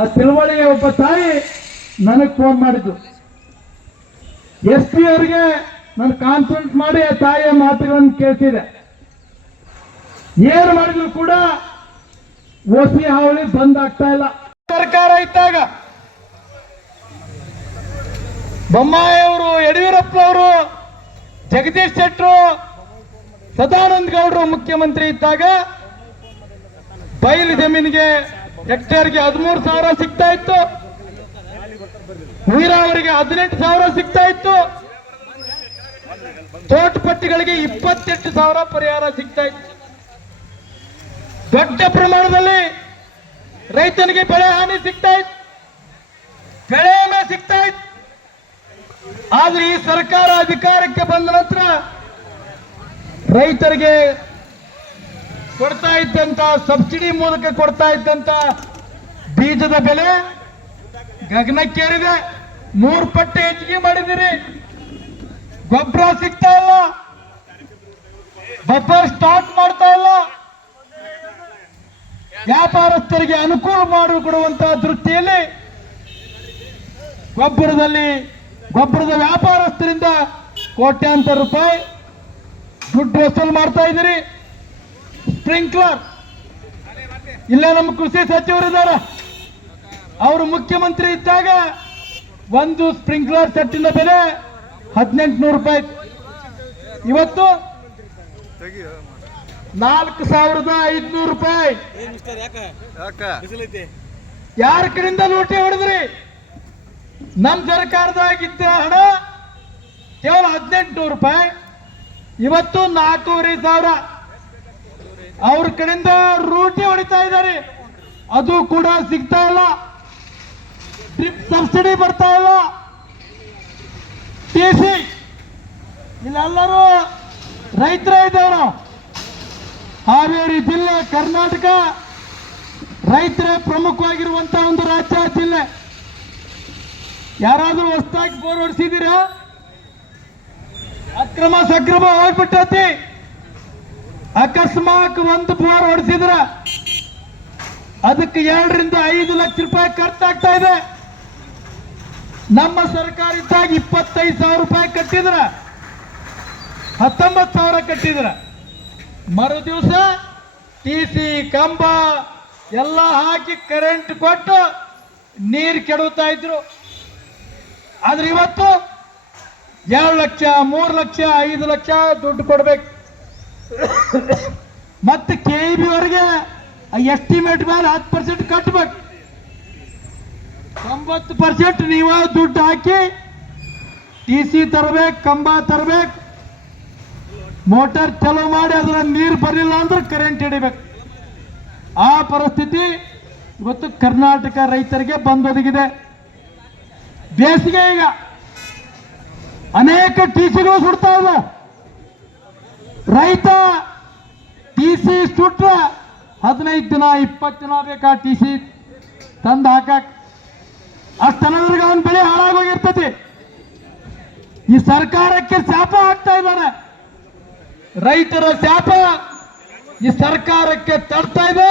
ಆ ತಿಳುವಳಿಗೆ ಒಬ್ಬ ತಾಯಿ ನನಗೆ ಫೋನ್ ಮಾಡಿದ್ದು. SP ಅವರಿಗೆ ನಾನು ಕಾನ್ಫರೆನ್ಸ್ ಮಾಡಿ ಆ ತಾಯಿಯ ಮಾತುಗಳನ್ನು ಕೇಳ್ತಿದೆ. ಏನು ಮಾಡಿದ್ರು ಕೂಡ OC ಹಾವಳಿ ಬಂದ್ ಆಗ್ತಾ ಇಲ್ಲ. ಸರ್ಕಾರ ಇದ್ದಾಗ ಬೊಮ್ಮಾಯಿ ಅವರು, ಯಡಿಯೂರಪ್ಪನವರು, ಜಗದೀಶ್ ಶೆಟ್ಟರು, ಸದಾನಂದ ಗೌಡರು ಮುಖ್ಯಮಂತ್ರಿ ಇದ್ದಾಗ ಬಯಲು ಜಮೀನಿಗೆ ಹೆಕ್ಟೇರ್ಗೆ 13,000 ಸಿಗ್ತಾ ಇತ್ತು, ನೀರಾವರಿಗೆ 18,000 ಸಿಗ್ತಾ ಇತ್ತು, ತೋಟಪಟ್ಟಿಗಳಿಗೆ 28,000 ಪರಿಹಾರ ಸಿಗ್ತಾ ಇತ್ತು. ದೊಡ್ಡ ಪ್ರಮಾಣದಲ್ಲಿ ರೈತನಿಗೆ ಬೆಳೆ ಹಾನಿ ಸಿಗ್ತಾ ಇತ್ತು, ಬೆಳೆ ವಿಮೆ ಸಿಗ್ತಾ ಇತ್ತು. ಆದ್ರೆ ಈ ಸರ್ಕಾರ ಅಧಿಕಾರಕ್ಕೆ ಬಂದ ನಂತರ ರೈತರಿಗೆ ಕೊಡ್ತಾ ಇದ್ದಂತ ಸಬ್ಸಿಡಿ ಮೂಲಕ ಕೊಡ್ತಾ ಇದ್ದಂತ ಬೀಜದ ಬೆಲೆ ಗಗನಕ್ಕೇರಿದೆ. 3 ಪಟ್ಟು ಹೆಚ್ಚಿಗೆ ಮಾಡಿದಿರಿ. ಗೊಬ್ಬರ ಸಿಗ್ತಾ ಇಲ್ಲ, ಬಫರ್ ಸ್ಟಾಕ್ ಮಾಡ್ತಾ ಇಲ್ಲ. ವ್ಯಾಪಾರಸ್ಥರಿಗೆ ಅನುಕೂಲ ಮಾಡಿಕೊಡುವಂತಹ ದೃಷ್ಟಿಯಲ್ಲಿ ಗೊಬ್ಬರದ ವ್ಯಾಪಾರಸ್ಥರಿಂದ ಕೋಟ್ಯಾಂತರ ರೂಪಾಯಿ ದುಡ್ಡು ವಸೂಲು ಮಾಡ್ತಾ ಇದ್ದೀರಿ. ಸ್ಪ್ರಿಂಕ್ಲರ್ ಇಲ್ಲೇ ನಮ್ಮ ಕೃಷಿ ಸಚಿವರಿದ್ದಾರೆ, ಅವರು ಮುಖ್ಯಮಂತ್ರಿ ಇದ್ದಾಗ ಒಂದು ಸ್ಪ್ರಿಂಕ್ಲರ್ ಸೆಟ್ಟಿನ ಬೆಲೆ 1,800 ರೂಪಾಯಿ, ಇವತ್ತು 4,500 ರೂಪಾಯಿ. ಯಾರ ಕಡೆಯಿಂದ ಲೂಟಿ ಹೊಡೆದ್ರಿ? ನಮ್ಮ ಸರ್ಕಾರದಾಗಿದ್ದ ಹಣ ಕೇವಲ 1,800 ರೂಪಾಯಿ, ಇವತ್ತು 4,500. ಅವ್ರ ಕಡೆಯಿಂದ ರೂಟಿ ಹೊಡಿತಾ ಇದ್ದಾರೆ, ಅದು ಕೂಡ ಸಿಗ್ತಾ ಇಲ್ಲ. ಡ್ರಿಪ್ ಸಬ್ಸಿಡಿ ಬರ್ತಾ ಇಲ್ಲ. TC ಇಲ್ಲೆಲ್ಲರೂ ರೈತರೇ ಇದ್ದೇವೆ ನಾವು. ಹಾವೇರಿ ಜಿಲ್ಲೆ, ಕರ್ನಾಟಕ ರೈತರೇ ಪ್ರಮುಖವಾಗಿರುವಂತಹ ಒಂದು ರಾಜ್ಯ, ಜಿಲ್ಲೆ. ಯಾರಾದ್ರೂ ಹೊಸದಾಗಿ ಬೋರ್ ಹೊಡಿಸಿದ್ದೀರಾ? ಅಕ್ರಮ ಸಕ್ರಮ ಹೋಗ್ಬಿಟ್ಟತಿ. ಅಕಸ್ಮಾತ್ ಒಂದು ಬೋರ್ ಹೊಡಿಸಿದ್ರ ಅದಕ್ಕೆ 2 ರಿಂದ 5 ಲಕ್ಷ ರೂಪಾಯಿ ಖರ್ಚಾಗ್ತಾ ಇದೆ. ನಮ್ಮ ಸರ್ಕಾರ ಇದ್ದಾಗ 25,000 ರೂಪಾಯಿ ಕಟ್ಟಿದ್ರ, 19,000 ಕಟ್ಟಿದ್ರ. ಮರು ದಿವಸ TC ಕಂಬ ಎಲ್ಲ ಹಾಕಿ ಕರೆಂಟ್ ಕೊಟ್ಟು ನೀರು ಕೆಡುತ್ತಾ ಇದ್ರು. ಆದ್ರೆ ಇವತ್ತು 2 ಲಕ್ಷ, 3 ಲಕ್ಷ, 5 ಲಕ್ಷ ದುಡ್ಡು ಕೊಡ್ಬೇಕು. ಮತ್ತೆ KEB ಅವರಿಗೆ ಎಸ್ಟಿಮೇಟ್ ಮೇಲೆ 10% ಕಟ್ಟಬೇಕು. 90% ನೀವು ದುಡ್ಡು ಹಾಕಿ TC ತರಬೇಕು, ಕಂಬ ತರಬೇಕು, ಮೋಟಾರ್ ಚಾಲೂ ಮಾಡಿ ಅದರ ನೀರು ಬರಲಿಲ್ಲ ಅಂದ್ರೆ ಕರೆಂಟ್ ಹಿಡಿಬೇಕು. ಆ ಪರಿಸ್ಥಿತಿ ಇವತ್ತು ಕರ್ನಾಟಕ ರೈತರಿಗೆ ಬಂದೊದಗಿದೆ. ಬೇಸಿಗೆ ಈಗ ಅನೇಕ TCಗಳು ಸುಡ್ತಾ ಇವೆ. ರೈತ TC ಸುಟ್ರ 15 ದಿನ 20 ದಿನ ಬೇಕಾ TC ತಂದು ಹಾಕಕ್. ಅಷ್ಟನದ್ರಿಗೆ ಅವನ ಬೆಳೆ ಹಾಳಾಗೋಗಿರ್ತತಿ. ಈ ಸರ್ಕಾರಕ್ಕೆ ಶಾಪ ಹಾಕ್ತಾ ಇದ್ದಾರೆ. ರೈತರ ಶಾಪ ಈ ಸರ್ಕಾರಕ್ಕೆ ತಡ್ತಾ ಇದೆ.